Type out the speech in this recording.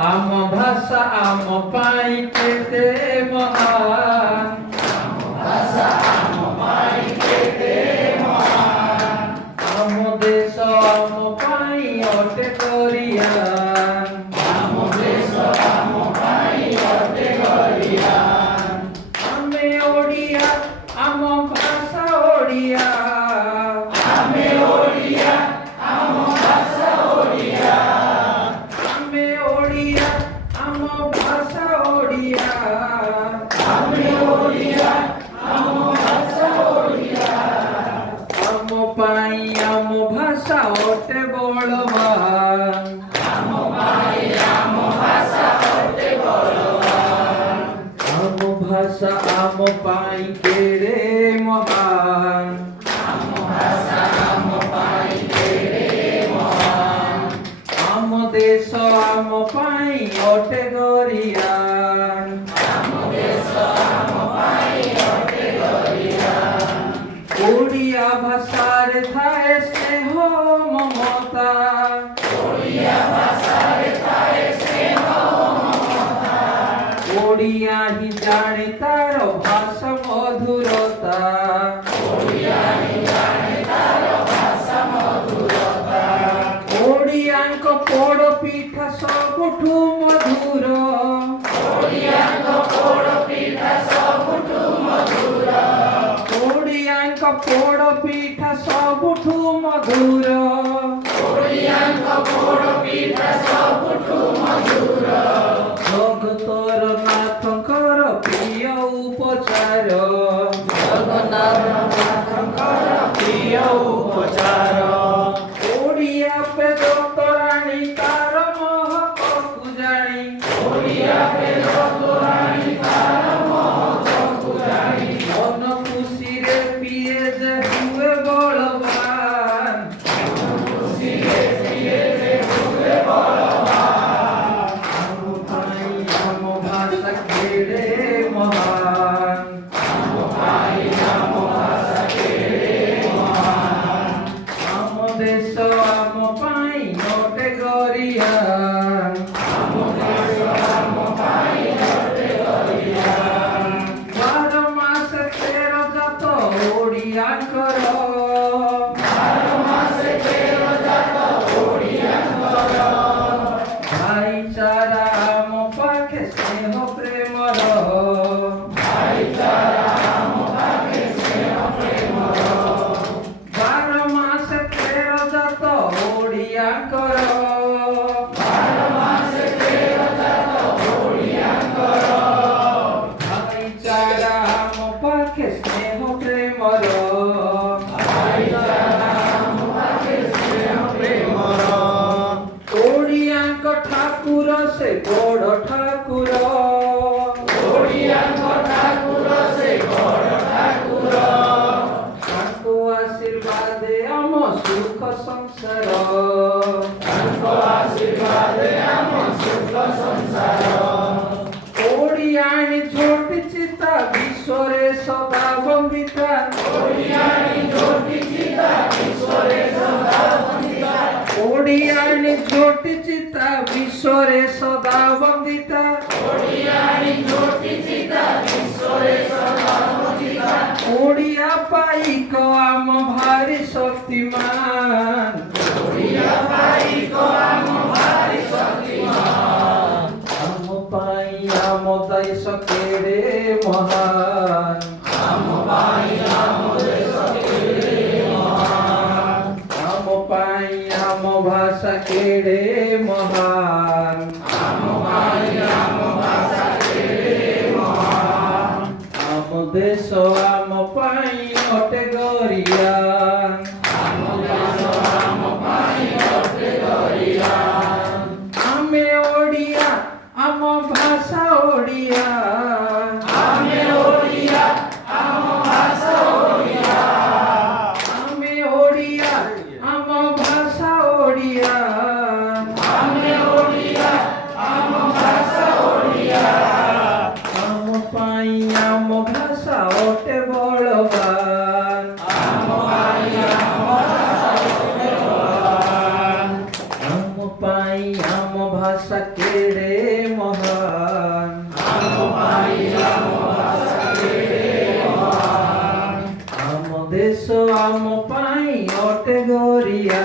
आम भाषा आम पाई केते महान आम देश आम पाई अटे करियान आमे ओडिया आम भाषा ओडिया आमे ओडिया आम भाषा ओडिया आम पाई आम भाषा ओटे बलवान आम भाषा आम पाई केरे महान आम देश आम पाई ओटे गरियान ओडिया भाषार थाए स्नेह ममता ओडिया ही जाने तार भाषा मधुरता ओडियांक पोड़ पिठा सबुठु मधुर ओडियांक पोड़ पिठा सबुठु मधुर जगतर नाथकर प्रिय उपचार ओडिया पे दत्तराणी तार महत्व जानी मन खुशी रे पिए जे हुए बलवान आम पाई आम भाषा केरे महान आम देश आम पाई ओटे गरियान 12 मास 13 जात ओडियांकर भाईचारा आम पाखे स्नेह प्रेमर 12 मास 13 जात ओडियांकर भाईचारा आम पाखे स्नेह प्रेमर ओडियांक ठाकुर से बड़ ठाकुर ताको आशीर्वाद आम सुख संसार ओडियानी झोटी चिता विश्वरे सदा वंदिता ओडियानी झोटी चिता विश्वरे सदा वंदिता ओडिया पाई को आम भारी शक्तिमान आम पाई आम देश केरे महान आम पाई आम भाषा केरे महान आम देश आम पाई ओटे गरियान आमे ओडिया आम भाषा ओडिया आमे ओडिया आम भाषा ओडिया आम पाई आम भाषा ओटे बलवान आम पाई आम भाषा के କେଡ଼େ ମହାନ ଆମ ଦେଶ ଆମ ପାଇଁ ଅଟେ ଗରିଆ